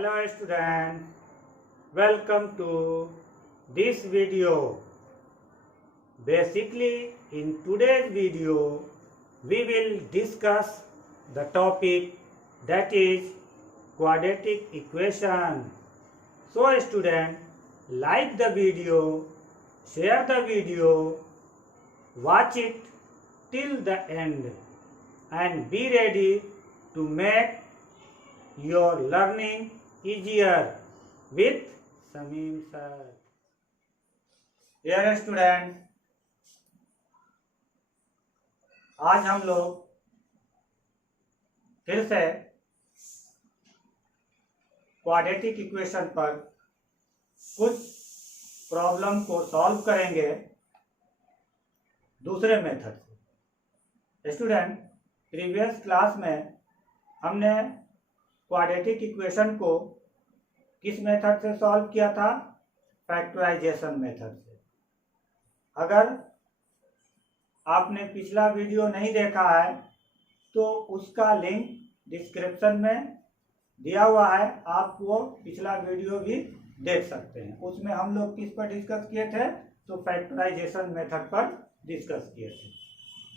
Hello student, welcome to this video. Basically in today's video we will discuss the topic that is quadratic equation. So student, like the video, share the video, watch it till the end and be ready to make your learning easier with Samim sir. Dear student, आज हम लोग फिर से quadratic equation पर कुछ problem को solve करेंगे दूसरे मेथड से। स्टूडेंट, प्रीवियस क्लास में हमने क्वाड्रेटिक इक्वेशन को किस मेथड से सॉल्व किया था? फैक्टराइजेशन मेथड से। अगर आपने पिछला वीडियो नहीं देखा है तो उसका लिंक डिस्क्रिप्शन में दिया हुआ है, आप वो पिछला वीडियो भी देख सकते हैं। उसमें हम लोग किस पर डिस्कस किए थे? तो फैक्टराइजेशन मेथड पर डिस्कस किए थे।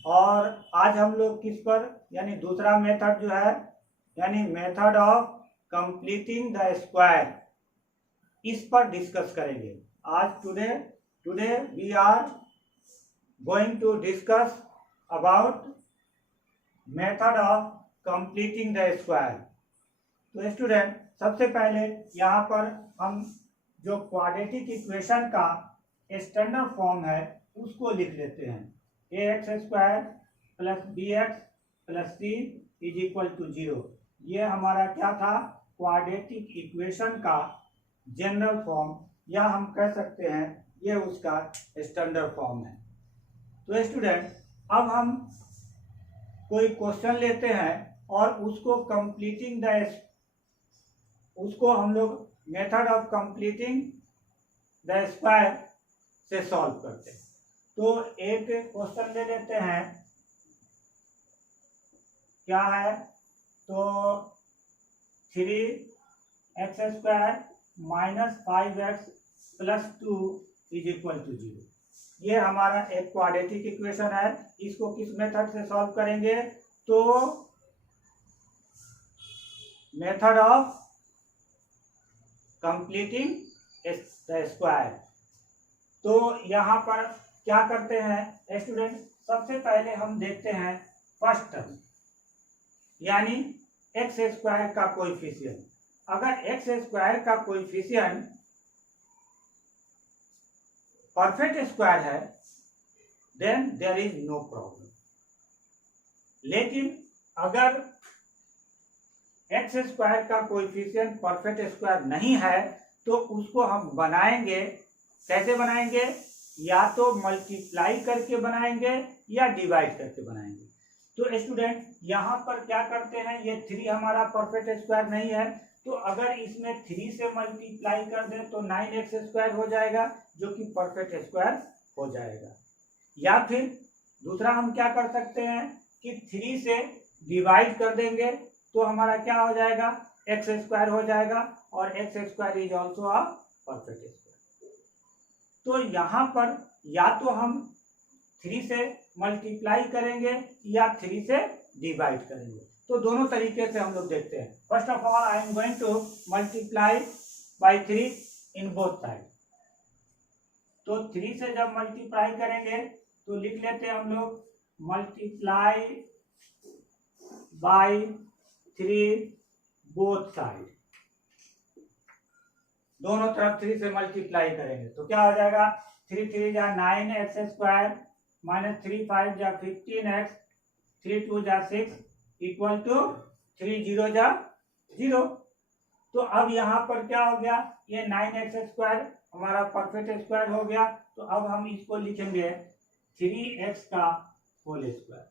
और आज हम लोग किस पर, यानी दूसरा मेथड जो है, यानी method of completing the square, इस पर डिस्कस करेंगे। आज today we are going to discuss about method of completing the square. तो स्टूडेंट, सबसे पहले यहाँ पर हम जो क्वाड्रेटिक इक्वेशन का स्टैंडर्ड फॉर्म है उसको लिख लेते हैं। ax² + bx + c = 0। ये हमारा क्या था? क्वाड्रेटिक इक्वेशन का जनरल फॉर्म, या हम कह सकते हैं ये उसका स्टैंडर्ड फॉर्म है। तो स्टूडेंट, अब हम कोई क्वेश्चन लेते हैं और उसको हम लोग method of completing the square से सॉल्व करते हैं। तो एक क्वेश्चन ले लेते हैं, क्या है? तो 3x² - 5x + 2 = 0। ये हमारा एक क्वाड्रेटिक इक्वेशन है। इसको किस मेथड से सॉल्व करेंगे? तो method of completing the square. तो यहाँ पर क्या करते हैं स्टूडेंट? सबसे पहले हम देखते हैं फर्स्ट टर्म, यानी x² का कोएफिशिएंट। अगर x² का कोएफिशिएंट परफेक्ट स्क्वायर है then there is no problem. लेकिन अगर x² का कोएफिशिएंट परफेक्ट स्क्वायर नहीं है तो उसको हम बनाएंगे। कैसे बनाएंगे? या तो मल्टीप्लाई करके बनाएंगे या डिवाइड करके बनाएंगे। तो स्टूडेंट, यहाँ पर क्या करते हैं, ये 3 हमारा परफेक्ट स्क्वायर नहीं है, तो अगर इसमें 3 से मल्टीप्लाई कर दें तो 9x² हो जाएगा, जो कि परफेक्ट स्क्वायर हो जाएगा। या फिर दूसरा हम क्या कर सकते हैं कि 3 से डिवाइड कर देंगे तो हमारा क्या हो जाएगा? x² हो जाएगा, और x² is also a perfect square. तो यहाँ पर या तो हम 3 से मल्टीप्लाई करेंगे या 3 से डिवाइड करेंगे। तो दोनों तरीके से हम लोग देखते हैं। First of all I am going to multiply by 3 in both side. तो 3 से जब मल्टीप्लाई करेंगे तो लिख लेते हैं हम लोग मल्टीप्लाई बाय 3 बोथ साइड। दोनों तरफ 3 से मल्टीप्लाई करेंगे तो क्या हो जाएगा? 3 3 जा 9x² - 3 5 जा 15x, 3 2 जा 6 = 3 0 जा 0। तो अब यहाँ पर क्या हो गया? ये 9x² हमारा परफेक्ट स्क्वायर हो गया। तो अब हम इसको लिखेंगे 3x का होल स्क्वायर।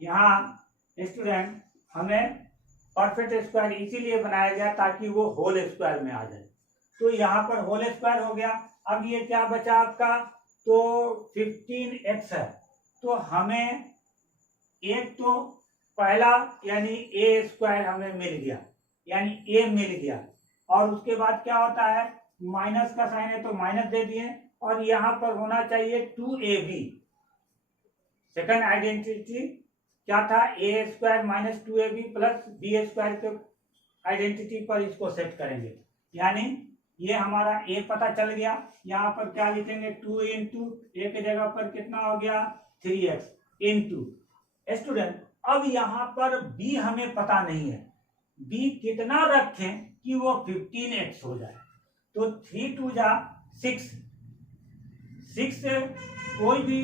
यहाँ स्टूडेंट, हमें परफेक्ट स्क्वायर इसीलिए बनाया गया ताकि वो होल स्क्वायर में आ जाए। तो यहाँ पर होल स्क्वायर हो गया। अब ये क्या बचा आपका? तो 15x है। तो हमें एक तो पहला यानी a² हमें मिल गया, यानी a मिल गया। और उसके बाद क्या होता है, माइनस का साइन है तो माइनस दे दिए, और यहाँ पर होना चाहिए 2ab। सेकंड आइडेंटिटी क्या था, a square minus 2ab plus B square के आइडेंटिटी पर इसको सेट करेंगे। यानी ये हमारा ए पता चल गया। यहाँ पर क्या लिखेंगे, 2 इंटू ए के जगह पर कितना हो गया 3x इंटू। स्टूडेंट अब यहाँ पर b हमें पता नहीं है, b कितना रखें कि वो 15x हो जाए। तो 3 2 जा 6, 6 से कोई भी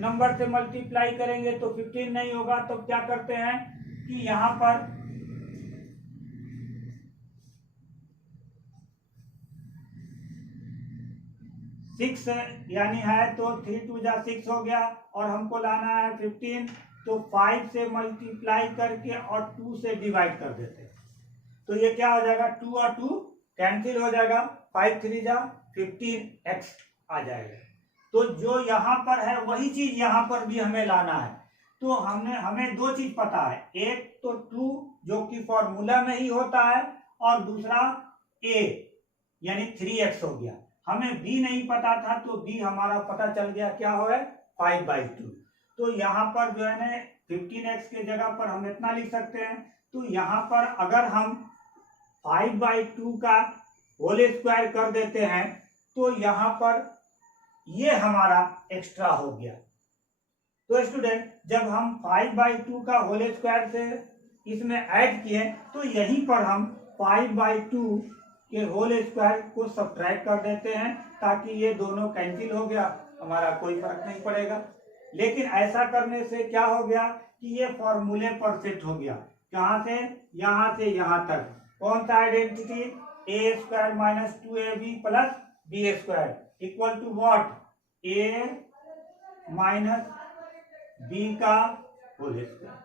नंबर से मल्टीप्लाई करेंगे तो 15 नहीं होगा। तो क्या करते हैं कि यहाँ पर 6 यानी है तो 3 2 जा 6 हो गया, और हमको लाना है 15, तो 5 से मल्टीप्लाई करके और 2 से डिवाइड कर देते हैं। तो ये क्या हो जाएगा, 2 और 2 कैंसिल हो जाएगा, 5 3 जा 15x आ जाएगा। तो जो यहाँ पर है वही चीज यहाँ पर भी हमें लाना है। तो हमें दो चीज पता है, एक तो 2 जो कि फॉर्मूला में ही होता है, और दूसरा a यानी 3x हो गया। हमें b नहीं पता था तो b हमारा पता चल गया, क्या हो है 5/2। तो यहाँ पर जो है ना 15x के जगह पर हम इतना लिख सकते हैं। तो यहाँ पर अगर हम 5/2 का होल स्क्वायर कर देते हैं तो यहाँ पर ये हमारा एक्स्ट्रा हो गया। तो स्टूडेंट जब हम 5/2 का होल स्क्वायर से इसमें ऐड किए तो यहीं पर हम 5/2 के होल स्क्वायर को सब्ट्रैक्ट कर देते हैं, ताकि ये दोनों कैंसिल हो गया, हमारा कोई फर्क नहीं पड़ेगा। लेकिन ऐसा करने से क्या हो गया कि ये फॉर्मूले पर सेट हो गया। कहाँ से यहाँ तक। कौन सा identity, A square minus 2ab plus B square equal to what, A minus B का होल स्क्वायर।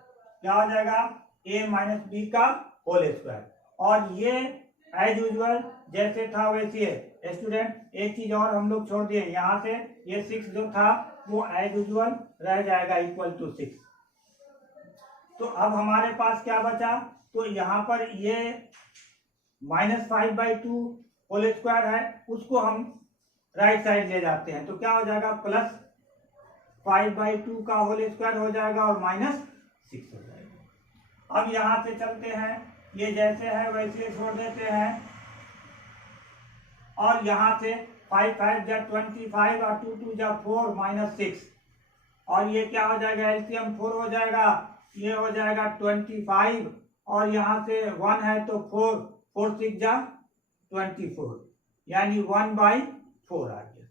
क्या हो जाएगा, ए माइनस बी का होल स्क्वायर। और ये एज यूजुअल जैसे था वैसे है। स्टूडेंट एक चीज और हम लोग छोड़ दिए, यहाँ से ये 6 जो था वो एज यूजुअल रह जाएगा इक्वल टू 6। तो अब हमारे पास क्या बचा, तो यहाँ पर ये -5/2 होल स्क्वायर है, उसको हम राइट साइड ले जाते हैं। तो क्या हो जाएगा, प्लस 5/2 का होल स्क्वायर हो जाएगा और -6 हो जाएगा। अब यहाँ से चलते हैं, ये जैसे है वैसे छोड़ देते हैं, और यहाँ से 5 5 जा 25 और 2 2 जा 4 -6, और ये क्या हो जाएगा, एलसीएम 4 हो जाएगा, ये हो जाएगा 25, और यहाँ से 1 है तो 4 4 6 जा 24, यानी 1/4 आ गया।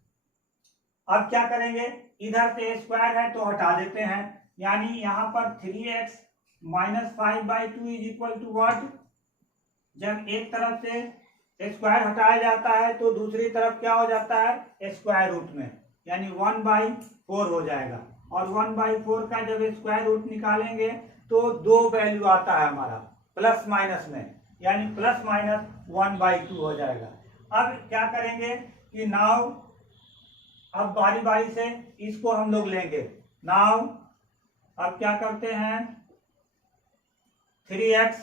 अब क्या करेंगे, इधर से स्क्वायर है तो हटा देते हैं, यानी यहाँ पर 3x minus 5/2 is equal to what. जब एक तरफ से स्क्वायर हटाया जाता है तो दूसरी तरफ क्या हो जाता है, स्क्वायर रूट में, यानी 1/4 हो जाएगा। और 1/4 का जब स्क्वायर रूट निकालेंगे तो 2 वैल्यू आता है हमारा प्लस माइनस में, यानी प्लस माइनस 1/2 हो जाएगा। अब क्या करेंगे कि नाउ अब बारी बारी से इसको हम लोग लेंगे। नाउ अब क्या करते हैं, 3x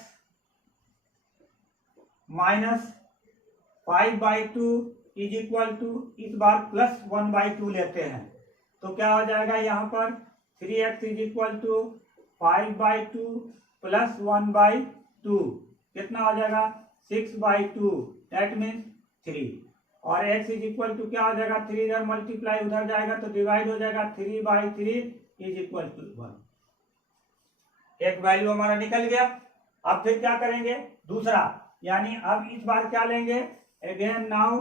minus 5/2 is equal to, इस बार प्लस 1/2 लेते हैं। तो क्या हो जाएगा, यहाँ पर 3x is equal to 5/2 plus 1/2 कितना हो जाएगा 6/2, दैट मीन्स 3। और x इज इक्वल टू क्या हो जाएगा, 3 इधर मल्टीप्लाई उधर जाएगा तो डिवाइड हो जाएगा, 3/3 इज इक्वल टू 1। एक वैल्यू हमारा निकल गया। अब फिर क्या करेंगे, दूसरा, यानी अब इस बार क्या लेंगे, अगेन नाउ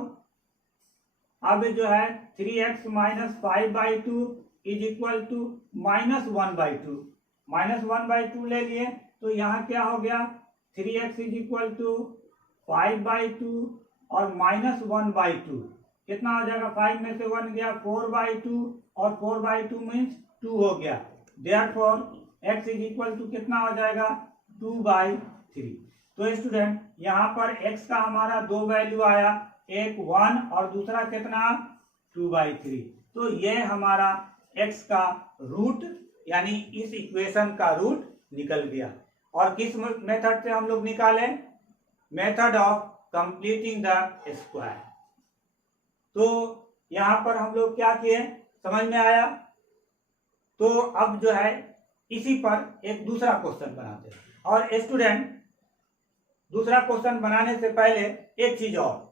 अब जो है 3x minus 5/2 is equal to -1/2, -1/2 ले लिए। तो यहाँ क्या हो गया, 3x इज इक्वल टू 5/2 और -1/2 कितना हो जाएगा, 5 में से 1 गया, 4/2, और 4/2 मीन्स 2 हो गया। Therefore x is equal to कितना हो जाएगा, 2/3। तो स्टूडेंट यहाँ पर x का हमारा 2 वैल्यू आया, एक 1 और दूसरा कितना 2/3। तो ये हमारा x का रूट, यानी इस इक्वेशन का रूट निकल गया। और किस मेथड से हम लोग निकालें, method of completing the square. तो यहाँ पर हम लोग क्या किए, समझ में आया। तो अब जो है इसी पर एक दूसरा क्वेश्चन बनाते हैं। और स्टूडेंट, दूसरा क्वेश्चन बनाने से पहले एक चीज और,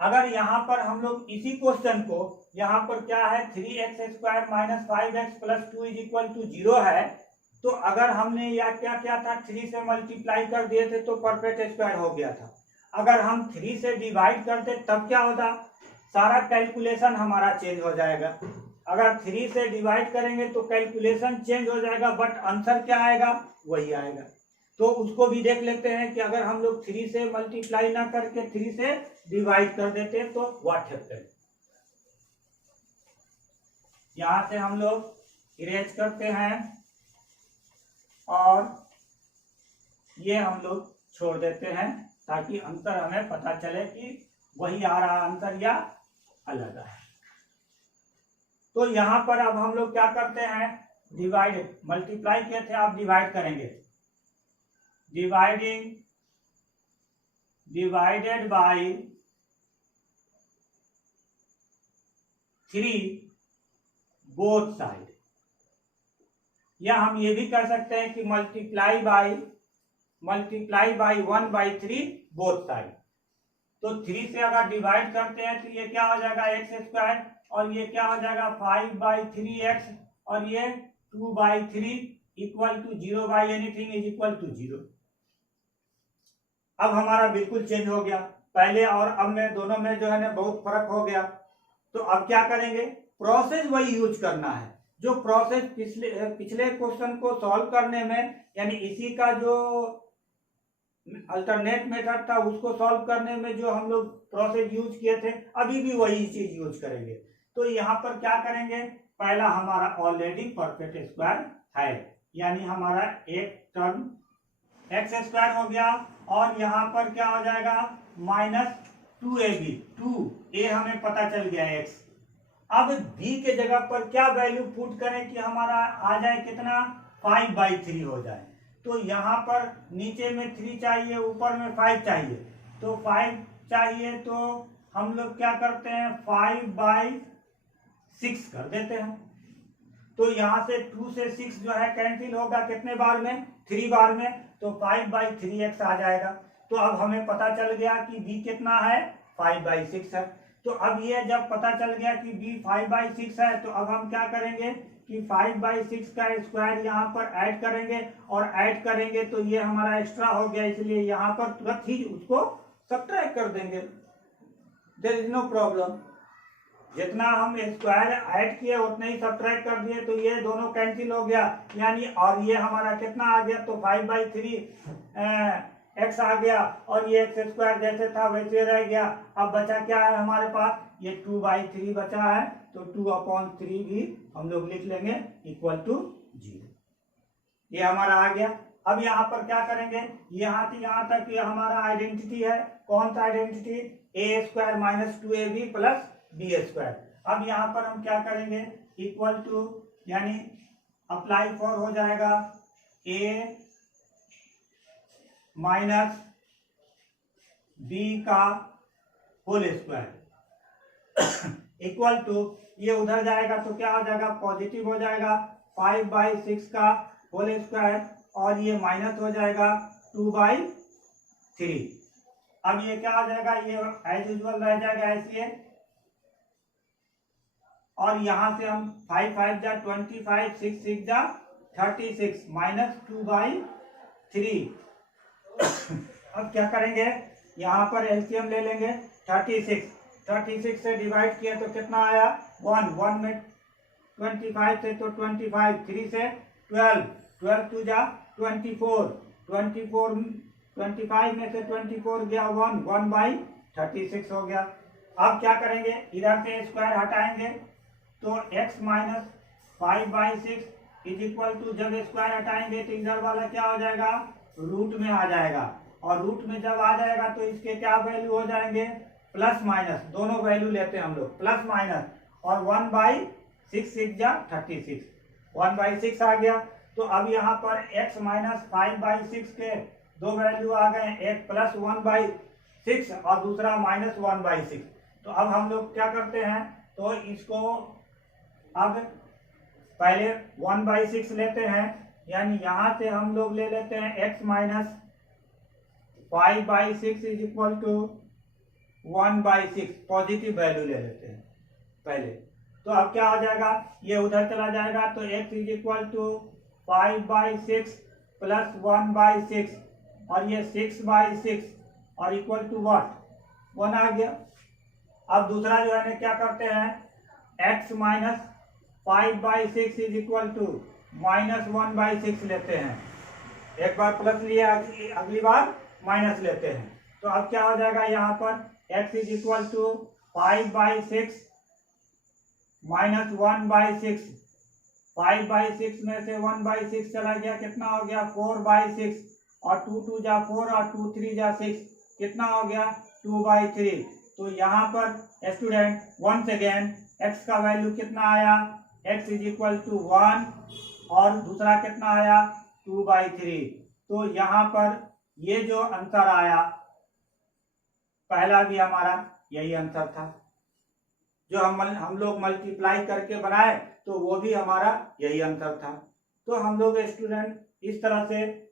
अगर यहाँ पर हम लोग इसी क्वेश्चन को, यहाँ पर क्या है 3x² minus 5x plus 2 is equal to 0 है, तो अगर हमने या क्या क्या था 3 से मल्टीप्लाई कर दिए थे तो परफेक्ट स्क्वायर हो गया था। अगर हम 3 से डिवाइड करते तब क्या होता, सारा कैलकुलेशन हमारा चेंज हो जाएगा। अगर 3 से डिवाइड करेंगे तो कैलकुलेशन चेंज हो जाएगा, बट आंसर क्या आएगा, वही आएगा। तो उसको भी देख लेते हैं कि अगर हम लोग 3 से मल्टीप्लाई ना करके 3 से डिवाइड कर देते तो व्हाट हैपेंड। यहां से हम लोग इरेज करते हैं और ये हम लोग छोड़ देते हैं ताकि आंसर हमें पता चले कि वही आ रहा आंसर या अलग है। तो यहां पर अब हम लोग क्या करते हैं, डिवाइड, मल्टीप्लाई किए थे, आप डिवाइड करेंगे। डिवाइडेड बाय 3 बोथ साइड, या हम ये भी कर सकते हैं कि मल्टीप्लाई बाय 1/3 बोथ साइड। तो 3 से अगर डिवाइड करते हैं तो ये क्या हो जाएगा x² और ये क्या हो जाएगा 5/3x और ये 2/3 equal to 0 by anything is equal to 0। अब हमारा बिल्कुल चेंज हो गया, पहले और अब में दोनों में जो है ना बहुत फर्क हो गया। तो अब क्या करेंगे, प्रोसेस वही यूज करना है जो प्रोसेस पिछले क्वेश्चन को सॉल्व करने में, यानी इसी का जो अल्टरनेट मेथड था उसको सॉल्व करने में जो हम लोग प्रोसेस यूज किए थे, अभी भी वही चीज यूज करेंगे। तो यहाँ पर क्या करेंगे, पहला हमारा ऑलरेडी परफेक्ट स्क्वायर है, यानी हमारा एक टर्म x² हो गया और यहाँ पर क्या हो जाएगा -2ab, 2a हमें पता चल गया x। अब b के जगह पर क्या वैल्यू पुट करें कि हमारा आ जाए कितना 5/3 हो जाए। तो यहाँ पर नीचे में 3 चाहिए, ऊपर में 5 चाहिए, तो 5 चाहिए तो हम लोग क्या करते हैं 5/6 कर देते हैं। तो यहाँ से 2 से 6 जो है कैंसिल होगा कितने बार में, 3 बार में, तो 5/3x आ जाएगा। तो अब हमें पता चल गया कि b कितना है 5/6 है। तो अब ये जब पता चल गया कि b 5/6 है तो अब हम क्या करेंगे कि 5/6 का स्क्वायर यहाँ पर ऐड करेंगे, और ऐड करेंगे तो ये हमारा एक्स्ट्रा हो गया, इसलिए यहाँ पर तुरंत ही उसको सब्ट्रैक्ट कर देंगे, देयर इज नो प्रॉब्लम। जितना हम स्क्वायर ऐड किए उतना ही सब्ट्रैक्ट कर दिए, तो ये दोनों कैंसिल हो गया, यानी और ये हमारा कितना आ गया, तो 5/3 x आ गया और ये x² जैसे था वैसे रह गया। अब बचा क्या है हमारे पास, ये 2/3 बचा है, तो 2/3 भी हम लोग लिख लेंगे इक्वल टू 0। ये हमारा आ गया। अब यहाँ पर क्या करेंगे, यहाँ से यहाँ तक ये हमारा आइडेंटिटी है, कौन सा identity, a² minus 2ab plus b²। अब यहाँ पर हम क्या करेंगे, इक्वल टू, यानी अप्लाई फॉर हो जाएगा a माइनस b का होल स्क्वायर इक्वल टू, ये उधर जाएगा तो क्या हो जाएगा पॉजिटिव हो जाएगा 5/6 का होल स्क्वायर, और ये माइनस हो जाएगा 2/3। अब ये क्या हो जाएगा, ये एज यूजुअल रह जाएगा ऐसे, और यहां से हम 5 जा 25, 6 जा 36 माइनस 2/3। अब क्या करेंगे, यहाँ पर एलसीएम ले लेंगे, 36 से डिवाइड किया तो कितना आया 1 में 25 से तो 25, 3 से 12 2 जा 24, 25 में से 24 गया 1/36 हो गया। अब क्या करेंगे, इधर से स्क्वायर हटाएंगे तो x minus 5/6 is equal to, जब स्क्वायर हटाएंगे तो इधर वाला क्या हो जाएगा रूट में आ जाएगा, और रूट में जब आ जाएगा तो इसके क्या वैल्यू हो जाएंगे प्लस माइनस, दोनों वैल्यू लेते हैं हम लोग प्लस माइनस, और 1/6 6 जा 36, 1/6 आ गया। तो अब यहाँ पर x माइनस 5/6 के दो वैल्यू आ गए, एक +1/6 और दूसरा -1/6। तो अब हम लोग क्या करते हैं, तो इसको अब पहले 1/6 लेते हैं, यानी यहां से हम लोग ले लेते हैं x - 5/6 is equal to 1/6, positive value ले लेते हैं पहले। तो अब क्या हो जाएगा, ये उधर चला जाएगा, तो x is equal to 5/6 plus 1/6 और ये 6/6 और इक्वल टू व्हाट, 1 आ गया। अब दूसरा जो है क्या करते हैं, x - 5/6 इज इक्वल टू -1/6 लेते हैं। एक बार प्लस लिया, अगली बार माइनस लेते हैं। तो अब क्या हो जाएगा, यहाँ पर x is equal to 5/6 minus 1/6। 5/6 में से 1/6 चला गया, कितना हो गया 4/6 और 2 2 जा 4 और 2 3 जा 6, कितना हो गया 2/3। तो यहाँ पर स्टूडेंट वंस अगेन x का वैल्यू कितना आया, x इज इक्वल टू 1 और दूसरा कितना आया 2/3। तो यहाँ पर ये जो आंसर आया, पहला भी हमारा यही आंसर था, जो हम लोग मल्टीप्लाई करके बनाए तो वो भी हमारा यही आंसर था। तो हम लोग स्टूडेंट इस तरह से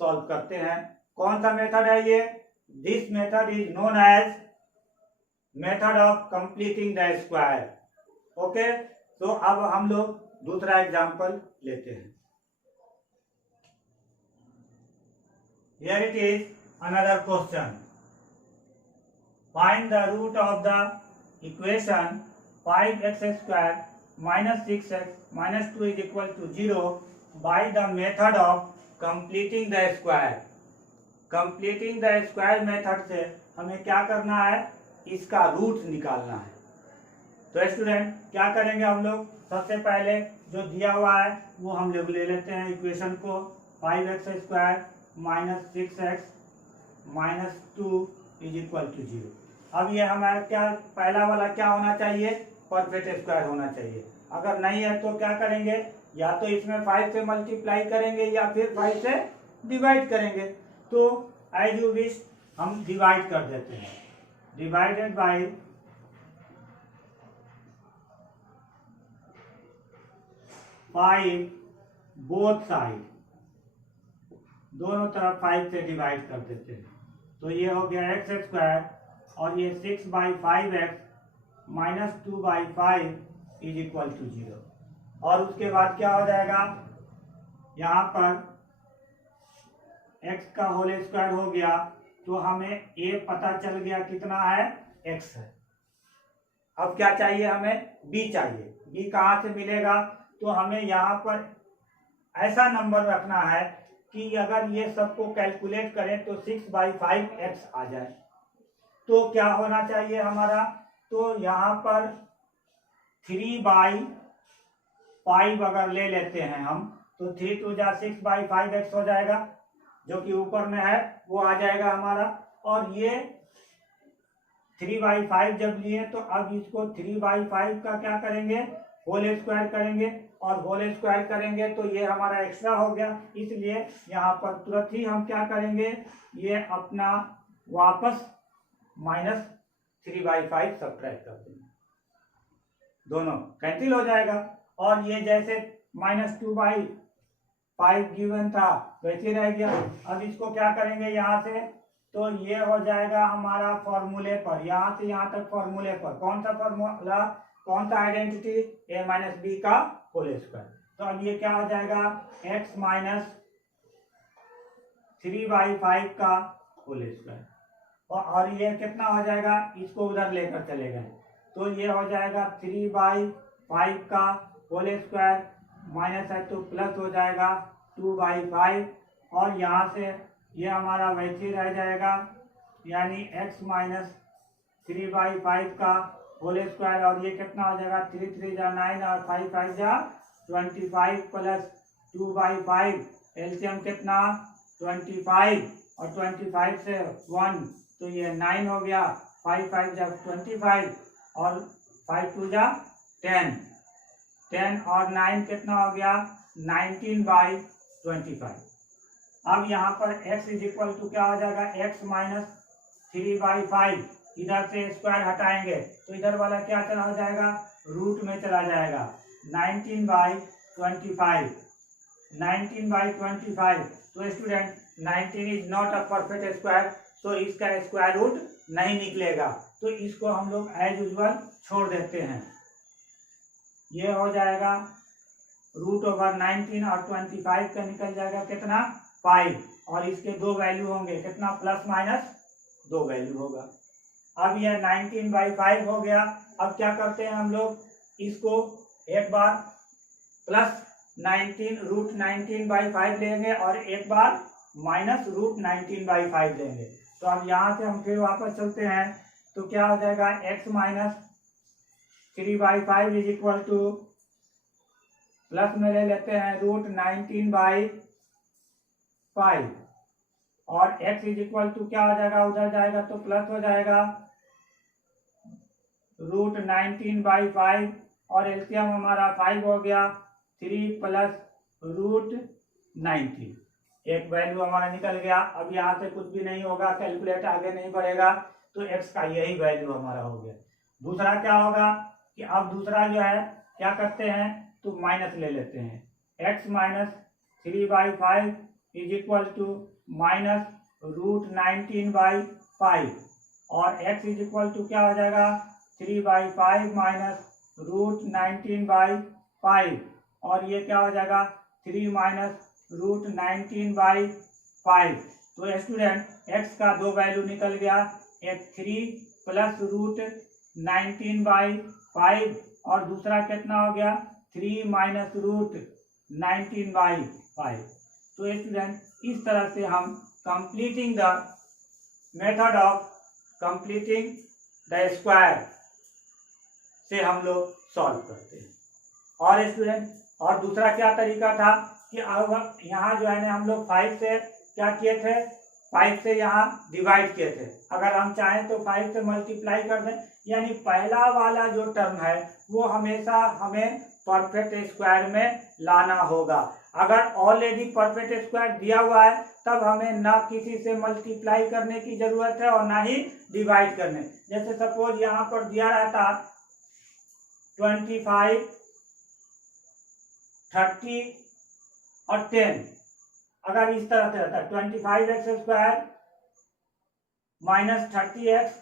सॉल्व करते हैं। कौन सा मेथड है ये, this method is known as method of completing the square. Okay, तो अब हम लोग दूसरा एग्जांपल लेते हैं। Here it is another question, find the root of the equation 5x² - 6x - 2 is equal to 0 by the method of completing the square। completing the square method से हमें क्या करना है, इसका रूट निकालना है। तो स्टूडेंट क्या करेंगे हम लोग, सबसे पहले जो दिया हुआ है वो हम लोग ले लेते हैं इक्वेशन को, 5x² - 6x - 2 is equal to 0। अब ये हमारा क्या, पहला वाला क्या होना चाहिए, परफेक्ट स्क्वायर होना चाहिए। अगर नहीं है तो क्या करेंगे, या तो इसमें 5 से मल्टीप्लाई करेंगे या फिर 5 से डिवाइड करेंगे। तो एज यू विश हम डिवाइड कर देते हैं, डिवाइडेड बाय 5 बोथ साइड, दोनों तरफ 5 से डिवाइड कर देते हैं। तो ये हो गया x² और ये 6/5x - 2/5 इज इक्वल टू 0। और उसके बाद क्या हो जाएगा, यहाँ पर x का होल स्क्वायर हो गया, तो हमें a पता चल गया कितना है, x है। अब क्या चाहिए हमें, b चाहिए। b कहाँ से मिलेगा, तो हमें यहाँ पर ऐसा नंबर रखना है कि अगर ये सबको कैलकुलेट करें तो 6/5x आ जाए। तो क्या होना चाहिए हमारा, तो यहाँ पर 3/5 अगर ले लेते हैं हम, तो 3 2 जा 6/5x हो जाएगा, जो कि ऊपर में है वो आ जाएगा हमारा। और ये 3/5 जब लिए तो अब इसको 3/5 का क्या करेंगे, होल स्क्वायर करेंगे, और होल स्क्वायर करेंगे तो ये हमारा एक्स्ट्रा हो गया, इसलिए यहाँ पर तुरंत ही हम क्या करेंगे, ये अपना वापस -3/5 सब्ट्रैक्ट कर देंगे, दोनों कैंसिल हो जाएगा। और ये जैसे -2/5 गिवन था वैसे रह गया। अब इसको क्या करेंगे यहाँ से, तो ये हो जाएगा हमारा फॉर्मूले पर, यहाँ से यहाँ तक फॉर्मूले पर। कौन सा फॉर्मूला, कौन सा आइडेंटिटी, a - b का होल स्क्वायर। तो अब ये क्या हो जाएगा, x - 3/5 का होल स्क्वायर, और ये कितना हो जाएगा, इसको उधर लेकर चले गए तो ये हो जाएगा 3/5 का होल स्क्वायर, माइनस है तो प्लस हो जाएगा 2/5, और यहाँ से ये हमारा वैसे रह जाएगा, यानी x - 3/5 का होल स्क्वायर, और ये कितना हो जाएगा 3 3 जा 9 और 5 5 जा 25 प्लस 2/5, एलसीएम कितना 25, और 25 से 1 तो ये 9 हो गया, 5 5 जा 25 और 5 2 जा 10, 10 और 9 कितना हो गया 19/25। अब यहाँ पर x इज इक्वल टू क्या हो जाएगा, x माइनस 3/5, इधर से स्क्वायर हटाएंगे तो इधर वाला क्या चला जाएगा, रूट में चला जाएगा। 19/25, 19/25। तो student 19 is not a perfect square, तो इसका स्क्वायर रूट नहीं निकलेगा, तो इसको हम लोग एज यूजुअल छोड़ देते हैं। ये हो जाएगा √19 और 25 का निकल जाएगा कितना, 5, और इसके दो वैल्यू होंगे कितना, प्लस माइनस 2 वैल्यू होगा। अब यह 19/5 हो गया। अब क्या करते हैं हम लोग, इसको एक बार प्लस 19√19/5 लेंगे और एक बार माइनस √19/5 लेंगे। तो अब यहाँ से हम फिर वापस चलते हैं, तो क्या हो जाएगा, x minus 3/5 is equal two plus में ले लेते हैं √19/5, और x इज इक्वल टू क्या हो जाएगा, उधर जाएगा तो प्लस हो जाएगा √19/5, और एलसीएम हमारा 5 हो गया, 3 प्लस √19, एक वैल्यू हमारा निकल गया। अब यहाँ से कुछ भी नहीं होगा, कैलकुलेट आगे नहीं बढ़ेगा, तो x का यही वैल्यू हमारा हो गया। दूसरा क्या होगा कि अब दूसरा जो है क्या करते हैं, तो माइनस ले लेते हैं, x minus 3/5 is equal to minus √19/5, और x इज इक्वल टू क्या हो जाएगा, 3/5 माइनस √19/5, और ये क्या हो जाएगा, 3 माइनस √19/5। तो स्टूडेंट x का दो वैल्यू निकल गया, एक 3 प्लस √19/5, और दूसरा कितना हो गया, 3 माइनस √19/5। तो स्टूडेंट इस तरह से हम completing the method of completing the square से हम लोग सॉल्व करते हैं। और स्टूडेंट और दूसरा क्या तरीका था कि अब यहाँ जो है ना हम लोग 5 से क्या किए थे, 5 से यहाँ डिवाइड किए थे। अगर हम चाहें तो 5 से मल्टीप्लाई कर दें, यानी पहला वाला जो टर्म है वो हमेशा हमें परफेक्ट स्क्वायर में लाना होगा। अगर ऑलरेडी परफेक्ट स्क्वायर दिया हुआ है तब हमें ना किसी से मल्टीप्लाई करने की जरूरत है और ना ही डिवाइड करने। जैसे सपोज यहाँ पर दिया रहता 25, 30 और 10, अगर इस तरह से रहता 25x² minus 30x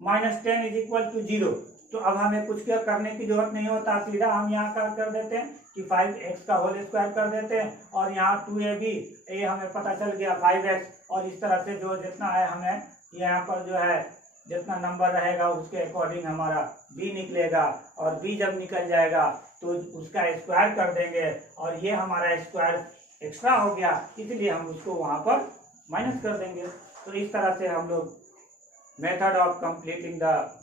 minus 10 is equal to 0, तो अब हमें कुछ करने की जरूरत नहीं होता, सीधा हम यहाँ कर देते हैं कि 5x का होल स्क्वायर कर देते हैं, और यहाँ 2ab, ये हमें पता चल गया 5x, और इस तरह से जो जितना है हमें यहाँ पर जो है जितना नंबर रहेगा उसके अकॉर्डिंग हमारा b निकलेगा, और b जब निकल जाएगा तो उसका स्क्वायर कर देंगे, और ये हमारा स्क्वायर एक्स्ट्रा हो गया इसलिए हम उसको वहाँ पर माइनस कर देंगे। तो इस तरह से हम लोग method of completing the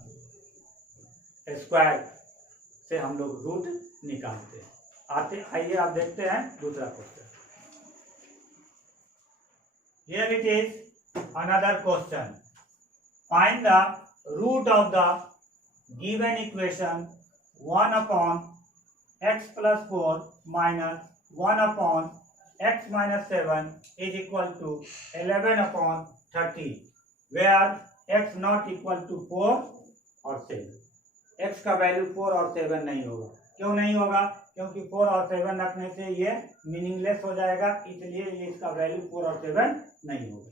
square से हम लोग रूट निकालते हैं। आइए आप देखते हैं दूसरा question. Here it is another question, find the root of the given equation 1/x+4 minus 1/x-7 is equal to 11/30, where x not equal to 4 और 7। x का वैल्यू 4 और 7 नहीं होगा। क्यों नहीं होगा? क्योंकि 4 और 7 रखने से ये मीनिंगलेस हो जाएगा, इसलिए ये इसका वैल्यू 4 और 7 नहीं होगा।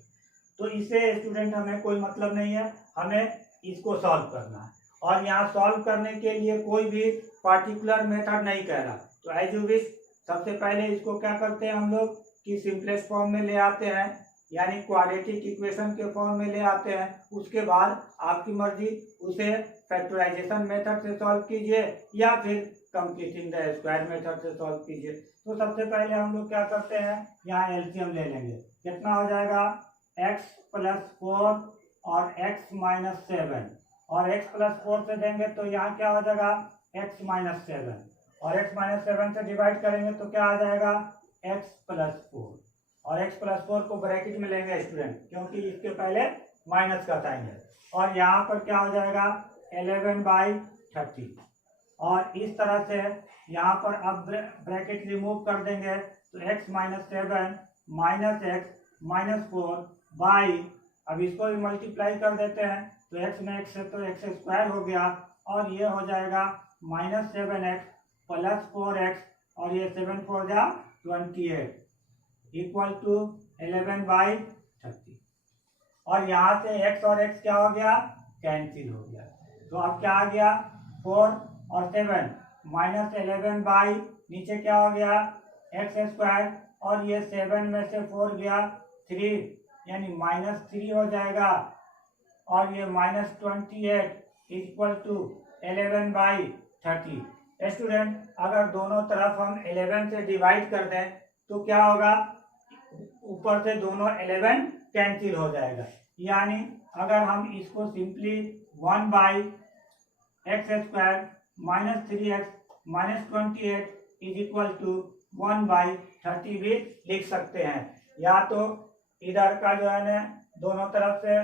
तो इससे स्टूडेंट हमें कोई मतलब नहीं है, हमें इसको सॉल्व करना है, और यहाँ सॉल्व करने के लिए कोई भी पार्टिकुलर मेथड नहीं कह रहा। तो एज यू विश, सबसे पहले इसको क्या करते हैं हम लोग कि सिंपलेस्ट फॉर्म में ले आते हैं, यानी क्वाड्रेटिक इक्वेशन के फॉर्म में ले आते हैं। उसके बाद आपकी मर्जी, उसे फैक्टराइजेशन मेथड से सॉल्व कीजिए या फिर कंप्लीटिंग द स्क्वायर मेथड से सॉल्व कीजिए। तो सबसे पहले हम लोग क्या करते हैं, यहाँ एलसीएम ले लेंगे। कितना हो जाएगा, x+4 और x-7, और x+4 से देंगे तो यहाँ क्या हो जाएगा, x-7, और x-7 से डिवाइड करेंगे तो क्या आ जाएगा, x+4, और x+4 को ब्रैकेट में लेंगे स्टूडेंट, क्योंकि इसके पहले माइनस का साइन है, और यहाँ पर क्या हो जाएगा 11/30, और इस तरह से यहाँ पर अब ब्रैकेट रिमूव कर देंगे तो x-7 minus x minus 4 by, अब इसको भी मल्टीप्लाई कर देते हैं तो एक्स में एक्स है तो एक्स स्क्वायर हो गया, और ये हो जाएगा माइनस 7x प्लस 4x, और ये 7 4 जा 28 इक्वल टू 11/30। और यहाँ से x और x क्या हो गया, कैंसिल हो गया। तो अब क्या आ गया 4 और 7 माइनस 11 बाई नीचे क्या हो गया एक्स स्क्वायर, और ये 7 में से 4 गया 3 यानी -3 हो जाएगा, और ये -28 इक्वल टू 11/30। स्टूडेंट अगर दोनों तरफ हम 11 से डिवाइड कर दें तो क्या होगा, ऊपर से दोनों 11 कैंसिल हो जाएगा, यानी अगर हम इसको simply 1/x² -3x -28 is equal to 1/30 भी लिख सकते हैं। या तो इधर का जो है ना दोनों तरफ से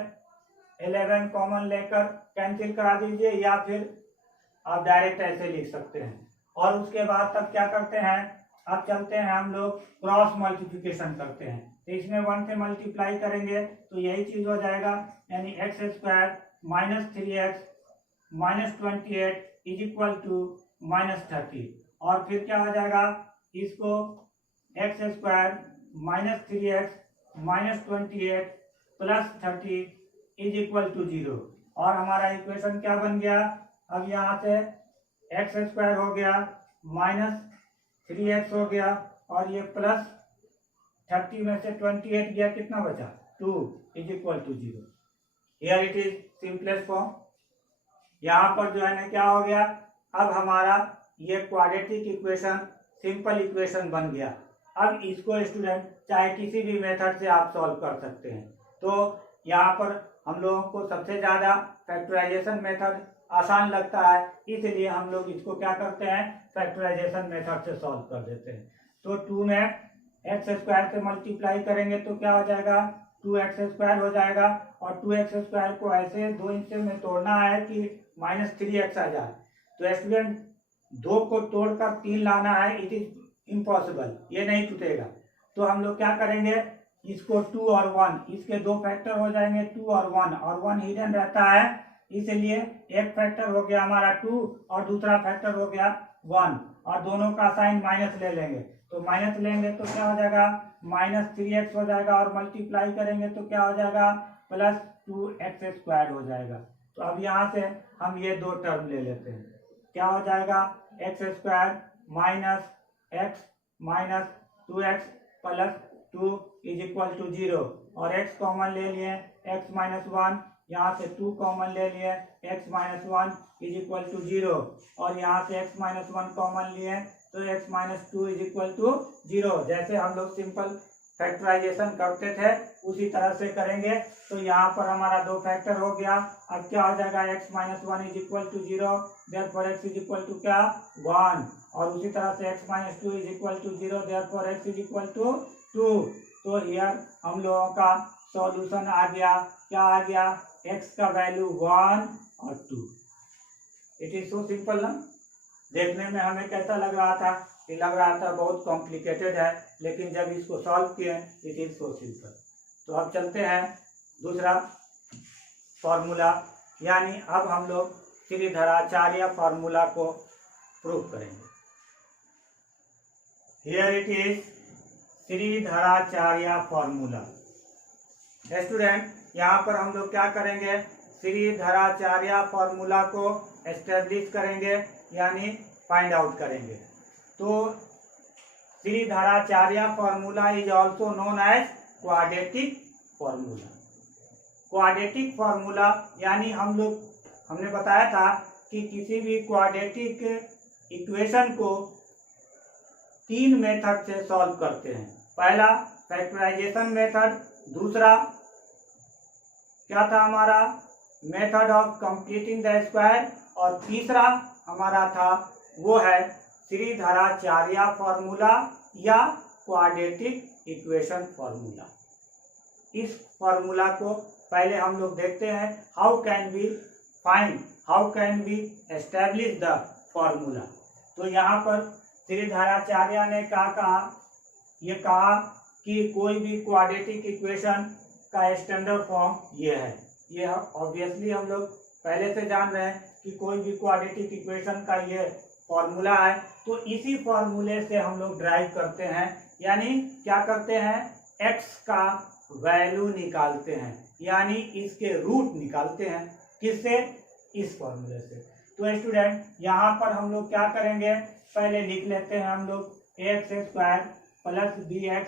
11 कॉमन लेकर कैंसिल करा दीजिए, या फिर आप डायरेक्ट ऐसे लिख सकते हैं। और उसके बाद तब क्या करते हैं, अब चलते हैं हम लोग क्रॉस मल्टीप्लिकेशन करते हैं, तो इसमें 1 से मल्टीप्लाई करेंगे तो यही चीज हो जाएगा, यानी x² -3x -28 is equal to -30। और फिर क्या हो जाएगा, इसको x² -3x -28 plus 30 is equal to 0, और हमारा इक्वेशन क्या बन गया, अब यहाँ से x² हो गया -3x हो गया, और ये प्लस 30 में से 28 गया, कितना बचा 2 is equal to 0। Here it is simplest form. यहाँ पर जो है ना क्या हो गया, अब हमारा ये क्वाड्रेटिक इक्वेशन सिंपल इक्वेशन बन गया। अब इसको स्टूडेंट चाहे किसी भी मेथड से आप सॉल्व कर सकते हैं। तो यहाँ पर हम लोगों को सबसे ज़्यादा फैक्टराइजेशन मेथड आसान लगता है, इसलिए हम लोग इसको क्या करते हैं, फैक्टराइजेशन मेथड से सॉल्व कर देते हैं। तो 2 में x² से मल्टीप्लाई करेंगे तो क्या हो जाएगा 2x² हो जाएगा, और 2x² को ऐसे 2 हिस्से में तोड़ना है कि -3x आ जाए। तो स्टूडेंट 2 को तोड़कर 3 लाना है, इट इज इम्पॉसिबल, ये नहीं टूटेगा। तो हम लोग क्या करेंगे, इसको 2 और 1 इसके 2 फैक्टर हो जाएंगे, 2 और 1, और 1 हिडन रहता है, इसलिए एक फैक्टर हो गया हमारा 2 और दूसरा फैक्टर हो गया 1, और दोनों का साइन माइनस ले लेंगे, तो माइनस लेंगे तो क्या हो जाएगा -3x हो जाएगा, और मल्टीप्लाई करेंगे तो क्या हो जाएगा प्लस 2x² हो जाएगा। तो अब यहाँ से हम ये 2 टर्म ले लेते हैं, क्या हो जाएगा x² minus x minus 2x plus 2 is equal to 0, और x कॉमन ले लिए x -1, यहाँ से 2 कॉमन ले लिए x -1 इज इक्वल टू 0, और यहाँ से x -1 कॉमन लिए तो x -2 इज इक्वल टू 0। जैसे हम लोग सिंपल फैक्टराइजेशन करते थे उसी तरह से करेंगे। तो यहाँ पर हमारा 2 फैक्टर हो गया, अब क्या हो जाएगा x -1 is equal to 0, therefore x is equal to क्या 1, और उसी तरह से x -2 is equal to 0, therefore x is equal to 2। तो हियर हम लोगों का सॉल्यूशन आ गया, क्या आ गया x का वैल्यू 1 और 2। इट इज सो सिंपल ना। देखने में हमें कैसा लग रहा था, ये लग रहा था बहुत कॉम्प्लिकेटेड है, लेकिन जब इसको सॉल्व किए इट इज सो सिंपल। तो अब चलते हैं दूसरा फॉर्मूला, यानी अब हम लोग श्रीधराचार्य फॉर्मूला को प्रूव करेंगे। Here it is Shridharacharya formula. Student यहाँ पर हम लोग क्या करेंगे, श्रीधराचार्य फॉर्मूला को एस्टेब्लिश करेंगे, यानी फाइंड आउट करेंगे। तो Sridharacharya formula is also known as quadratic formula. Quadratic formula यानी हमने बताया था कि किसी भी क्वाड्रेटिक इक्वेशन को 3 मेथड से सॉल्व करते हैं। पहला फैक्टराइजेशन मेथड, दूसरा क्या था हमारा method of completing the square, और तीसरा हमारा था वो है श्रीधराचार्य फॉर्मूला या क्वाड्रेटिक इक्वेशन फॉर्मूला। इस फॉर्मूला को पहले हम लोग देखते हैं, how can we establish the formula. तो यहाँ पर श्रीधराचार्य ने क्या कहा, ये कहा कि कोई भी क्वाड्रेटिक इक्वेशन का स्टैंडर्ड फॉर्म ये है। ये ऑब्वियसली हम लोग पहले से जान रहे हैं कि कोई भी क्वाड्रेटिक इक्वेशन का ये फॉर्मूला है, तो इसी फॉर्मूले से हम लोग ड्राइव करते हैं, यानी क्या करते हैं, x का वैल्यू निकालते हैं, यानी इसके रूट निकालते हैं। किससे? इस फॉर्मूले से। तो स्टूडेंट यहाँ पर हम लोग क्या करेंगे, पहले लिख लेते हैं हम लोग ax² plus bx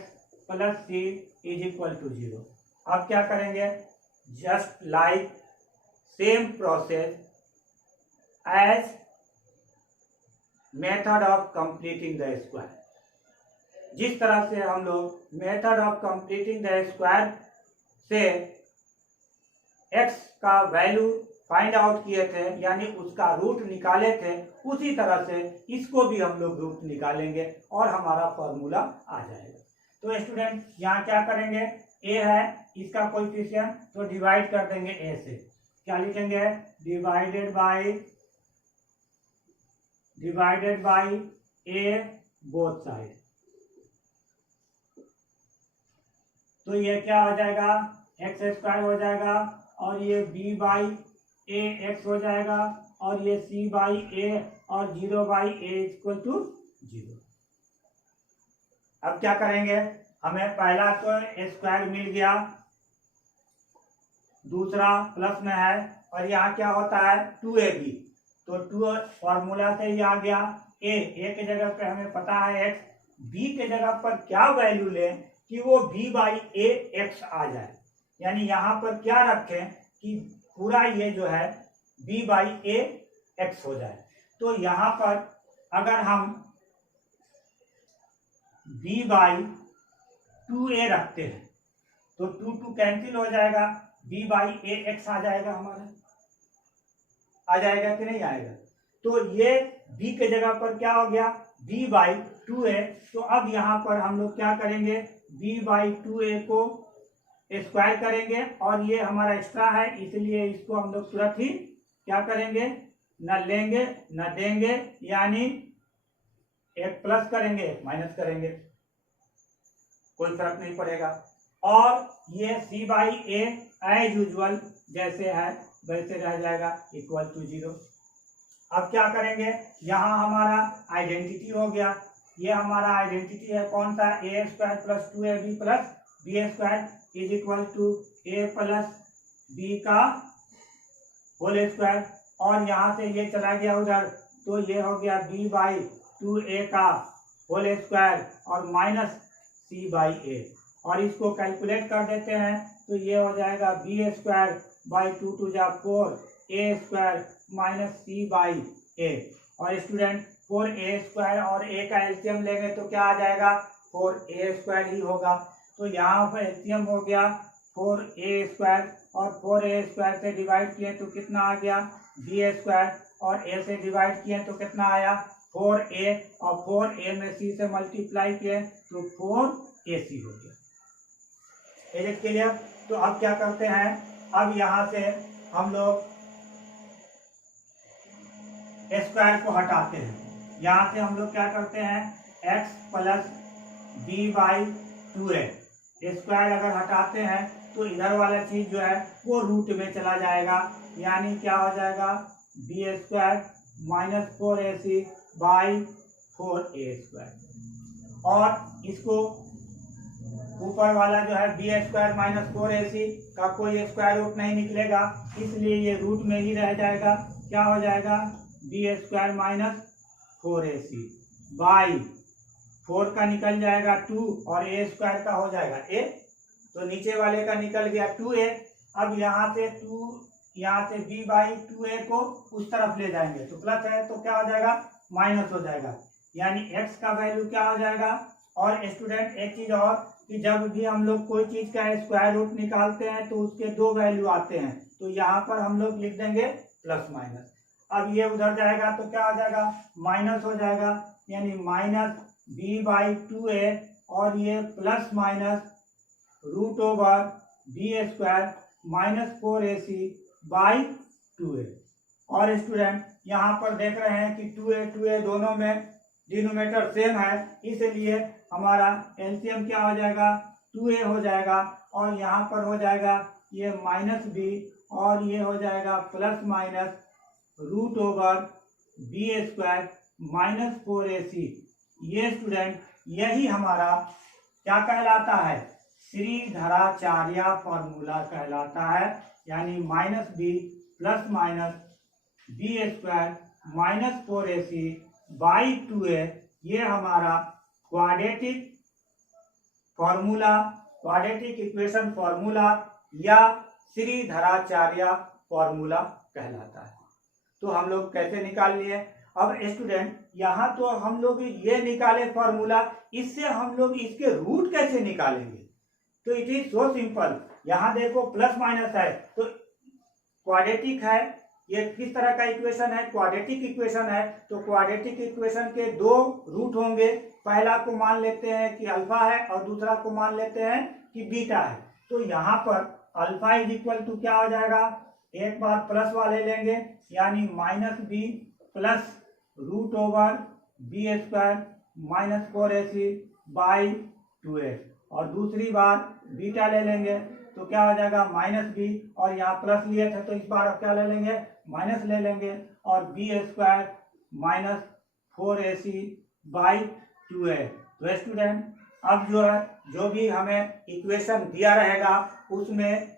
plus c is equal to 0। अब क्या करेंगे, just like same process as method of completing the square. जिस तरह से हम लोग method of completing the square से x का वैल्यू फाइंड आउट किए थे, यानी उसका रूट निकाले थे, उसी तरह से इसको भी हम लोग रूट निकालेंगे और हमारा फॉर्मूला आ जाएगा। तो स्टूडेंट यहाँ क्या करेंगे, a है इसका कोएफिशिएंट, तो डिवाइड कर देंगे a से। क्या लिखेंगे, divided by a both side. तो ये क्या हो जाएगा, x² हो जाएगा, और ये b बाई a x हो जाएगा, और ये c बाई a और 0 बाई a इक्वल टू 0। अब क्या करेंगे, हमें पहला तो स्क्वायर मिल गया, दूसरा प्लस में है, और यहाँ क्या होता है 2ab, तो 2 फॉर्मूला से ही आ गया। a के जगह पे हमें पता है x, b के जगह पर क्या वैल्यू लें कि वो b बाई a x आ जाए, यानी यहाँ पर क्या रखें कि पूरा ये जो है b बाई a x हो जाए। तो यहाँ पर अगर हम b बाई 2a रखते हैं तो 2 कैंसिल हो जाएगा, b बाई a x आ जाएगा, हमारा आ जाएगा कि नहीं आएगा। तो ये b के जगह पर क्या हो गया, b बाई 2a। तो अब यहाँ पर हम लोग क्या करेंगे, b बाई 2a को स्क्वायर करेंगे, और ये हमारा एक्स्ट्रा है इसलिए इसको हम लोग तुरंत ही क्या करेंगे, न लेंगे न देंगे, यानी एक प्लस करेंगे एक माइनस करेंगे, कोई फर्क नहीं पड़ेगा। और ये c by a as usual जैसे है वैसे रह जाएगा इक्वल टू 0। अब क्या करेंगे, यहाँ हमारा आइडेंटिटी हो गया, ये हमारा आइडेंटिटी है कौन सा, a² plus 2ab plus b² is equal to a plus b का होल स्क्वायर, और यहाँ से ये चला गया उधर, तो ये हो गया b बाई 2a का होल स्क्वायर और माइनस c बाई a, और इसको कैलकुलेट कर देते हैं तो ये हो जाएगा b² बाई 2 जा 4 a² minus c by a। और स्टूडेंट 4a² और a का एलसीएम लेंगे तो क्या आ जाएगा, 4a² ही होगा। तो यहाँ पर एलसीएम हो गया 4a² और 4a² से डिवाइड किए तो कितना आ गया, b² और a से डिवाइड किए तो कितना आया, 4a, और 4a में c से मल्टीप्लाई किए तो 4ac हो गया। इज के लिए तो अब क्या करते हैं, अब यहाँ से हम लोग स्क्वायर को हटाते हैं, यहाँ से हम लोग क्या करते हैं, x plus b by 2a square अगर हटाते हैं तो इधर वाला चीज जो है वो रूट में चला जाएगा, यानी क्या हो जाएगा, b² minus 4ac by 4a², और इसको ऊपर वाला जो है b² माइनस 4ac का कोई स्क्वायर रूट नहीं निकलेगा, इसलिए ये रूट में ही रह जाएगा। क्या हो जाएगा, b² माइनस 4ac बाई 4 का निकल जाएगा 2 और a² का हो जाएगा a, तो नीचे वाले का निकल गया 2a। अब यहाँ से b बाई 2a को उस तरफ ले जाएंगे तो प्लस है तो क्या हो जाएगा, माइनस हो जाएगा, यानी x का वैल्यू क्या हो जाएगा। और स्टूडेंट एक चीज और कि जब भी हम लोग कोई चीज का स्क्वायर रूट निकालते हैं तो उसके 2 वैल्यू आते हैं, तो यहाँ पर हम लोग लिख देंगे प्लस माइनस। अब ये उधर जाएगा तो क्या हो जाएगा, माइनस हो जाएगा, यानी माइनस b बाई 2a और ये plus minus root over b² minus 4ac by 2a। और स्टूडेंट यहाँ पर देख रहे हैं कि 2a दोनों में डिनोमिनेटर सेम है, इसलिए हमारा एलसीएम क्या हो जाएगा, 2a हो जाएगा, और यहाँ पर हो जाएगा ये -b, और ये हो जाएगा प्लस माइनस √b² -4ac। ये स्टूडेंट यही हमारा क्या कहलाता है, श्रीधराचार्य फॉर्मूला कहलाता है, यानी -b plus minus b² -4ac/2a। ये हमारा quadratic formula, quadratic equation formula या श्रीधराचार्य फॉर्मूला कहलाता है। तो हम लोग कैसे निकाल लिए। अब स्टूडेंट यहाँ तो हम लोग ये निकाले फॉर्मूला, इससे हम लोग इसके रूट कैसे निकालेंगे। तो इट इज सो सिंपल। यहाँ देखो प्लस माइनस है तो क्वाड्रेटिक है, ये किस तरह का इक्वेशन है, क्वाड्रेटिक इक्वेशन है। तो क्वाड्रेटिक इक्वेशन के दो रूट होंगे, पहला को मान लेते हैं कि अल्फा है और दूसरा को मान लेते हैं कि बीटा है। तो यहाँ पर अल्फा इज इक्वल टू क्या हो जाएगा, एक बार प्लस वाले लेंगे यानी -b प्लस √b² -4ac/2a, और दूसरी बार बीटा ले लेंगे तो क्या हो जाएगा -b, और यहाँ प्लस लिए थे तो इस बार अब क्या ले लेंगे, माइनस ले लेंगे, और b² -4ac/2a। तो स्टूडेंट अब जो है, जो भी हमें इक्वेशन दिया रहेगा उसमें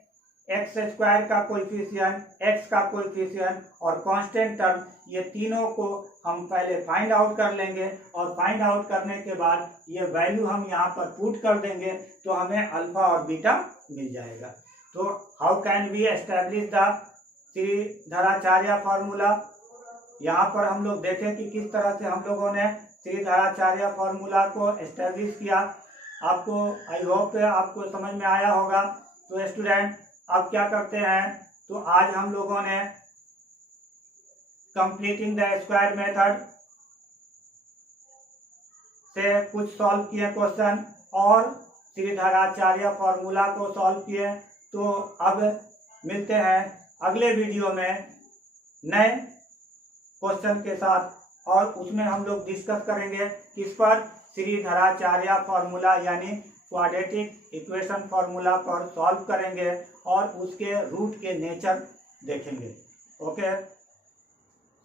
x² का कोएफिशिएंट, x का कोएफिशिएंट और कांस्टेंट टर्म, ये तीनों को हम पहले फाइंड आउट कर लेंगे, और फाइंड आउट करने के बाद ये वैल्यू हम यहाँ पर पुट कर देंगे तो हमें अल्फा और बीटा मिल जाएगा। तो how can we establish the Sridharacharya formula. यहाँ पर हम लोग देखें कि किस तरह से हम लोगों ने श्रीधराचार्य फॉर्मूला को एस्टेब्लिश किया। आपको आई होप आपको समझ में आया होगा। तो स्टूडेंट अब क्या करते हैं, तो आज हम लोगों ने कंप्लीटिंग द स्क्वायर मेथड से कुछ सॉल्व किए क्वेश्चन, और श्रीधराचार्य फॉर्मूला को सॉल्व किए। तो अब मिलते हैं अगले वीडियो में नए क्वेश्चन के साथ, और उसमें हम लोग डिस्कस करेंगे किस पर, श्रीधराचार्य फॉर्मूला यानी क्वाड्रेटिक इक्वेशन फॉर्मूला पर सॉल्व करेंगे और उसके रूट के नेचर देखेंगे। Okay,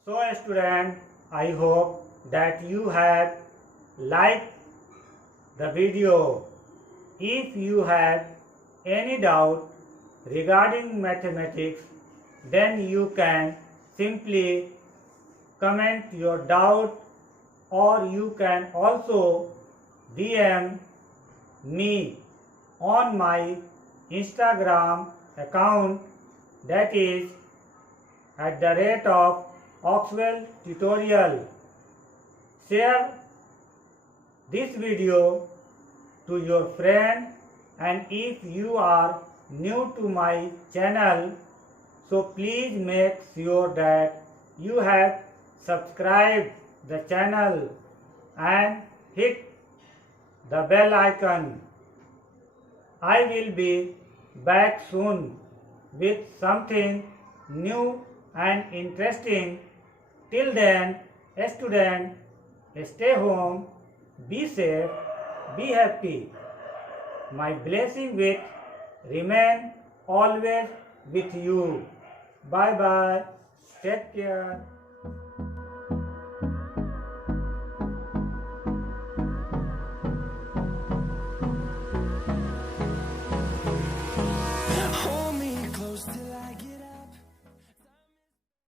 so student I hope that you have like the video. If you have any doubt regarding mathematics, then you can simply comment your doubt, or you can also DM me on my Instagram account, that is @Oxwell Tutorial. Share this video to your friend, and if you are new to my channel, so please make sure that you have subscribed the channel and hit the bell icon. I will be back soon with something new and interesting. Till then, student, stay home, be safe, be happy. My blessing with remain always with you. Bye bye. Take care.